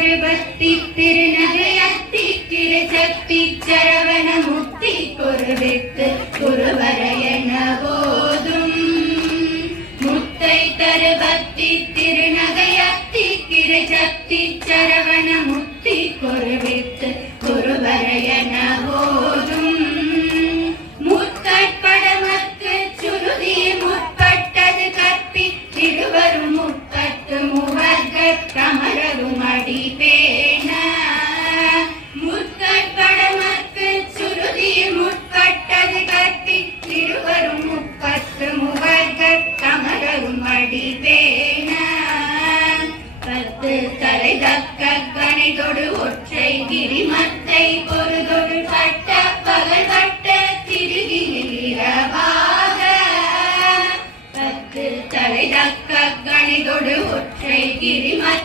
தருபத்தி திருநகையத்திக்கிற சக்தி சரவண முத்தி குருவித்து குருவரையன போதும் முத்தை தருபத்தி திருநகையத்திக்கிற சக்தி சரவண முத்தி குருவித்து குருவரையன போதும் முற்படமக்கு சுருதி முற்பட்டது கற்பி திருவரும் முற்பட்டு முவர்க கமரரும் அடிபேன முற்படமக்கு சுருதி முற்பட்டது கற்பி திருவரும் முற்பட்டு முவர்க கமரரும் அடிபேன பத்து தலை தக்க கணிதொடு ஒற்றை கிரிமத்தை பொருதொடு பட்ட பகல் வட்ட திருகிரவாக பத்து தலை தக்க கணிதொடு ஒற்றை கிரிமத்தை